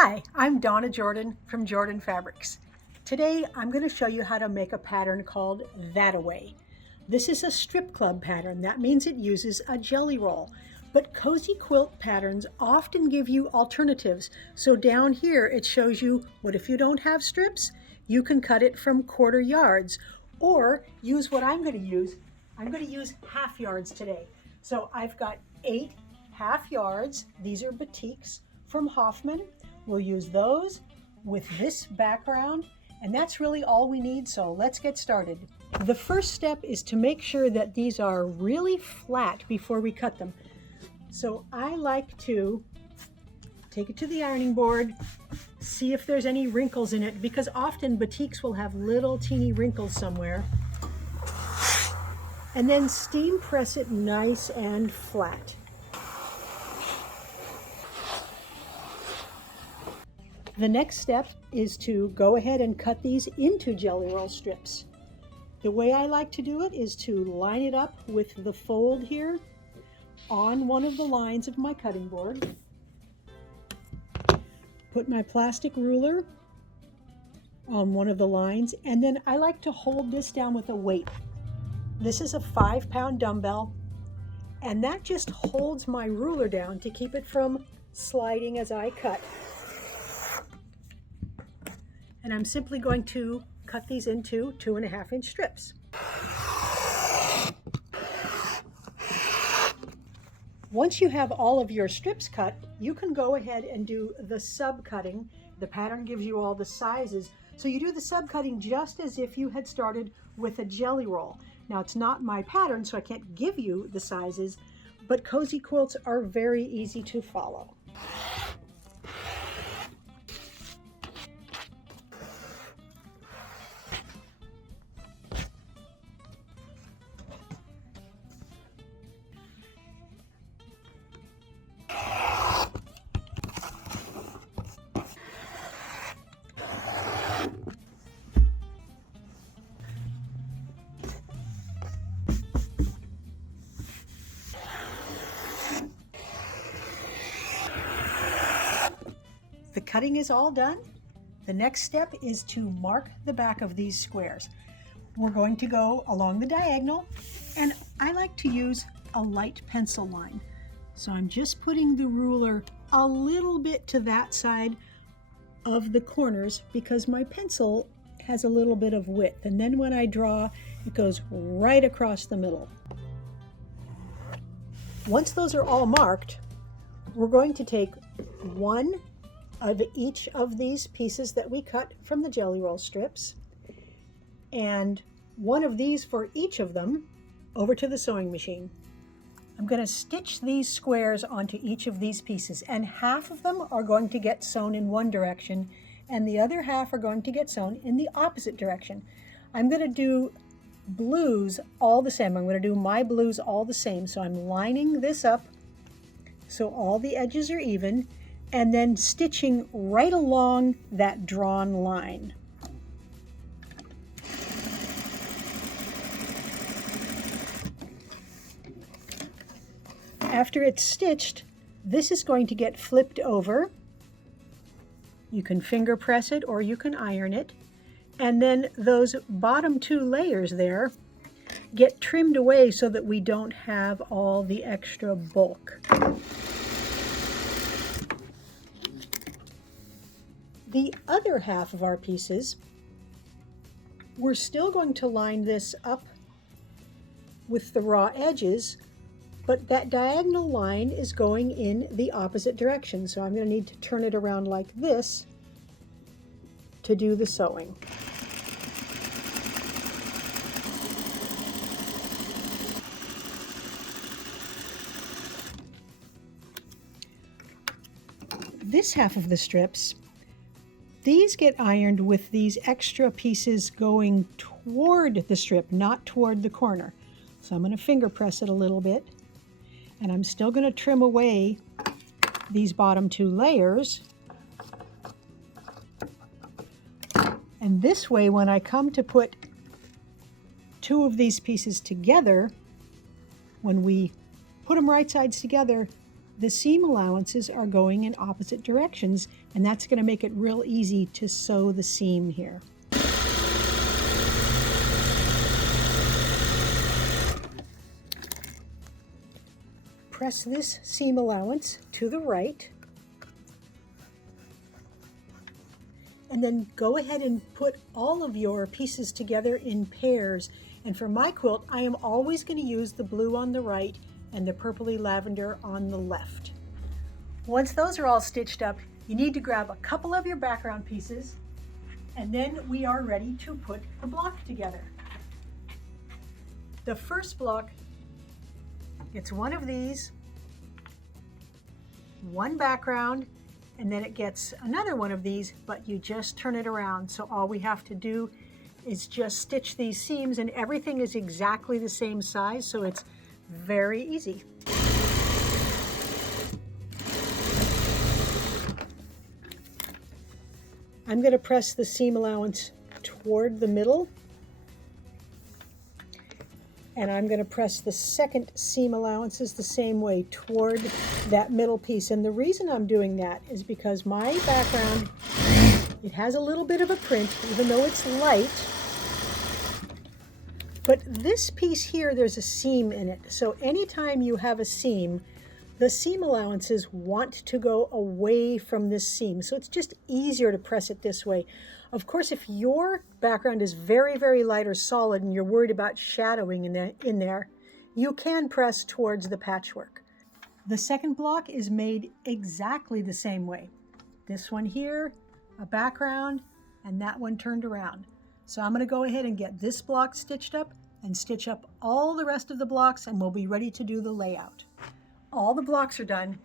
Hi, I'm Donna Jordan from Jordan Fabrics. Today I'm going to show you how to make a pattern called Thataway. This is a strip club pattern. That means it uses a jelly roll. But cozy quilt patterns often give you alternatives. So down here it shows you what if you don't have strips, you can cut it from 1/4 yards or use what I'm going to use. I'm going to use 1/2 yards today. So I've got 8 1/2 yards. These are batiks from Hoffman. We'll use those with this background, and that's really all we need, so let's get started. The first step is to make sure that these are really flat before we cut them. So I like to take it to the ironing board, see if there's any wrinkles in it, because often batiks will have little teeny wrinkles somewhere, and then steam press it nice and flat. The next step is to go ahead and cut these into jelly roll strips. The way I like to do it is to line it up with the fold here on one of the lines of my cutting board. Put my plastic ruler on one of the lines, and then I like to hold this down with a weight. This is a 5-pound dumbbell, and that just holds my ruler down to keep it from sliding as I cut. And I'm simply going to cut these into 2.5-inch strips. Once you have all of your strips cut, you can go ahead and do the sub-cutting. The pattern gives you all the sizes, so you do the sub-cutting just as if you had started with a jelly roll. Now, it's not my pattern, so I can't give you the sizes, but cozy quilts are very easy to follow. The cutting is all done. The next step is to mark the back of these squares. We're going to go along the diagonal, and I like to use a light pencil line. So I'm just putting the ruler a little bit to that side of the corners because my pencil has a little bit of width, and then when I draw, it goes right across the middle. Once those are all marked, we're going to take one of each of these pieces that we cut from the jelly roll strips, and one of these for each of them over to the sewing machine. I'm going to stitch these squares onto each of these pieces, and half of them are going to get sewn in one direction and the other half are going to get sewn in the opposite direction. I'm going to do blues all the same. I'm going to do my blues all the same. So I'm lining this up so all the edges are even, and then stitching right along that drawn line. After it's stitched, this is going to get flipped over. You can finger press it or you can iron it. And then those bottom 2 layers there get trimmed away so that we don't have all the extra bulk. The other half of our pieces, we're still going to line this up with the raw edges, but that diagonal line is going in the opposite direction. So I'm going to need to turn it around like this to do the sewing. This half of the strips, these get ironed with these extra pieces going toward the strip, not toward the corner. So I'm going to finger press it a little bit, and I'm still going to trim away these bottom 2 layers. And this way, when I come to put 2 of these pieces together, when we put them right sides together, the seam allowances are going in opposite directions, and that's going to make it real easy to sew the seam here. Press this seam allowance to the right, and then go ahead and put all of your pieces together in pairs. And for my quilt, I am always going to use the blue on the right and the purpley lavender on the left. Once those are all stitched up, you need to grab a couple of your background pieces, and then we are ready to put the block together. The first block gets one of these, one background, and then it gets another one of these, but you just turn it around. So all we have to do is just stitch these seams, and everything is exactly the same size, so it's very easy. I'm going to press the seam allowance toward the middle, and I'm going to press the second seam allowances the same way toward that middle piece. And the reason I'm doing that is because my background, it has a little bit of a print, even though it's light. But this piece here, there's a seam in it. So anytime you have a seam, the seam allowances want to go away from this seam. So it's just easier to press it this way. Of course, if your background is very, very light or solid and you're worried about shadowing in there, you can press towards the patchwork. The second block is made exactly the same way. This one here, a background, and that one turned around. So I'm going to go ahead and get this block stitched up and stitch up all the rest of the blocks, and we'll be ready to do the layout. All the blocks are done,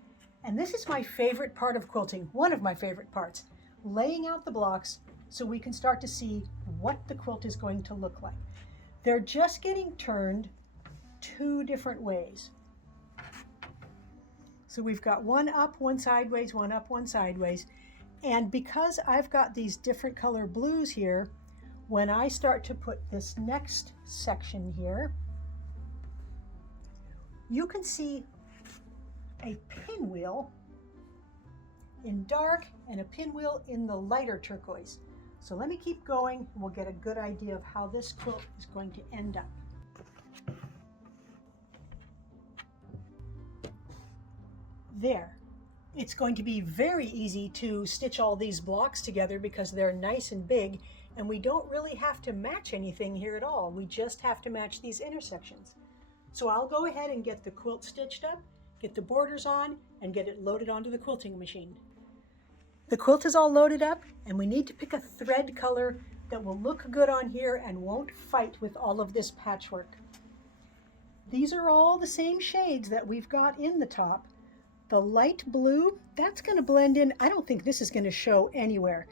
and this is my favorite part of quilting, one of my favorite parts, laying out the blocks so we can start to see what the quilt is going to look like. They're just getting turned 2 different ways. So we've got one up, one sideways, one up, one sideways. And because I've got these different color blues here, when I start to put this next section here, you can see a pinwheel in dark and a pinwheel in the lighter turquoise. So let me keep going, and we'll get a good idea of how this quilt is going to end up. There. It's going to be very easy to stitch all these blocks together because they're nice and big, and we don't really have to match anything here at all. We just have to match these intersections. So I'll go ahead and get the quilt stitched up, get the borders on, and get it loaded onto the quilting machine. The quilt is all loaded up, and we need to pick a thread color that will look good on here and won't fight with all of this patchwork. These are all the same shades that we've got in the top. The light blue, that's going to blend in. I don't think this is going to show anywhere.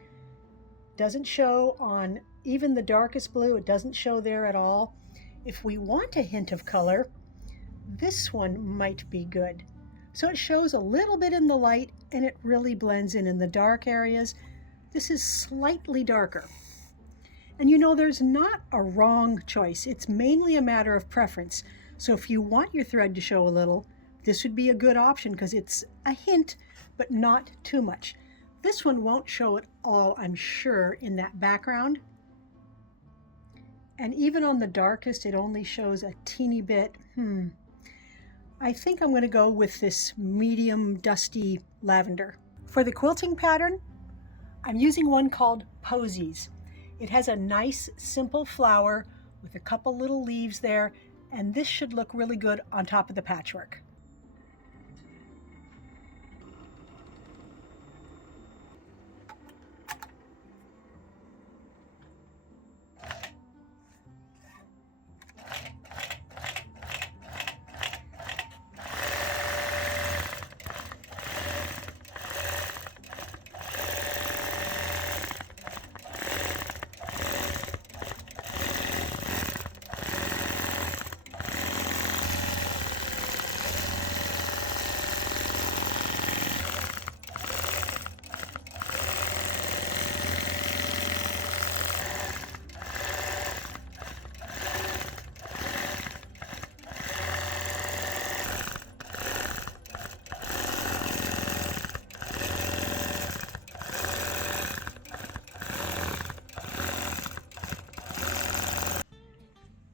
Doesn't show on even the darkest blue. It doesn't show there at all. If we want a hint of color, this one might be good. So it shows a little bit in the light, and it really blends in the dark areas. This is slightly darker. And you know, there's not a wrong choice. It's mainly a matter of preference. So if you want your thread to show a little, this would be a good option because it's a hint, but not too much. This one won't show at all, I'm sure, in that background. And even on the darkest, it only shows a teeny bit. I think I'm going to go with this medium dusty lavender. For the quilting pattern, I'm using one called Posies. It has a nice simple flower with a couple little leaves there, and this should look really good on top of the patchwork.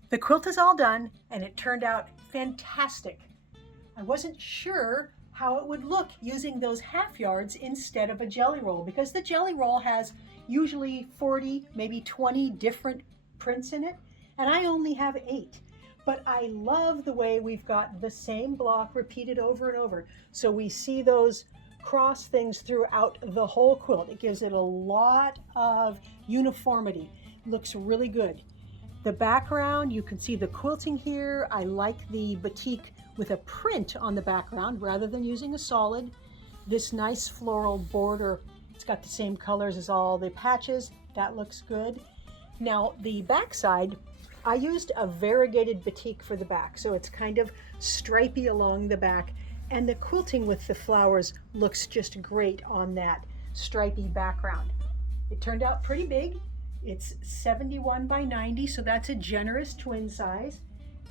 The quilt is all done and it turned out fantastic. I wasn't sure how it would look using those half yards instead of a jelly roll, because the jelly roll has usually 40, maybe 20 different prints in it, and I only have 8. But I love the way we've got the same block repeated over and over. So we see those cross things throughout the whole quilt. It gives it a lot of uniformity. Looks really good. The background, you can see the quilting here. I like the batik with a print on the background rather than using a solid. This nice floral border, it's got the same colors as all the patches. That looks good. Now the back side, I used a variegated batik for the back, so it's kind of stripy along the back, and the quilting with the flowers looks just great on that stripy background. It turned out pretty big. It's 71 by 90, so that's a generous twin size.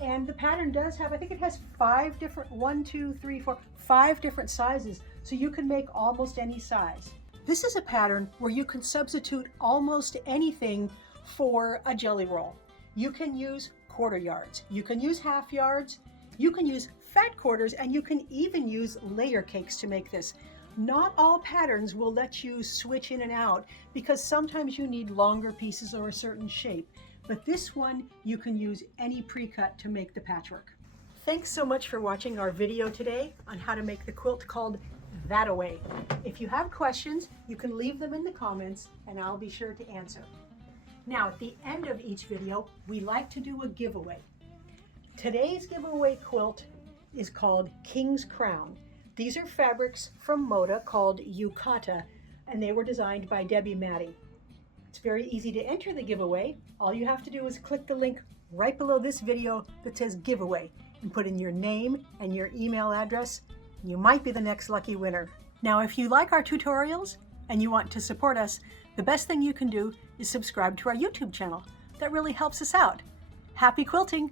And the pattern does have, I think it has 5 different, 5 different sizes, so you can make almost any size. This is a pattern where you can substitute almost anything for a jelly roll. You can use quarter yards, you can use half yards, you can use fat quarters, and you can even use layer cakes to make this. Not all patterns will let you switch in and out because sometimes you need longer pieces or a certain shape. But this one, you can use any pre-cut to make the patchwork. Thanks so much for watching our video today on how to make the quilt called Thataway. If you have questions, you can leave them in the comments and I'll be sure to answer. Now, at the end of each video, we like to do a giveaway. Today's giveaway quilt is called King's Crown. These are fabrics from Moda called Yukata, and they were designed by Debbie Matty. It's very easy to enter the giveaway. All you have to do is click the link right below this video that says giveaway and put in your name and your email address. You might be the next lucky winner. Now, if you like our tutorials and you want to support us, the best thing you can do is subscribe to our YouTube channel. That really helps us out. Happy quilting!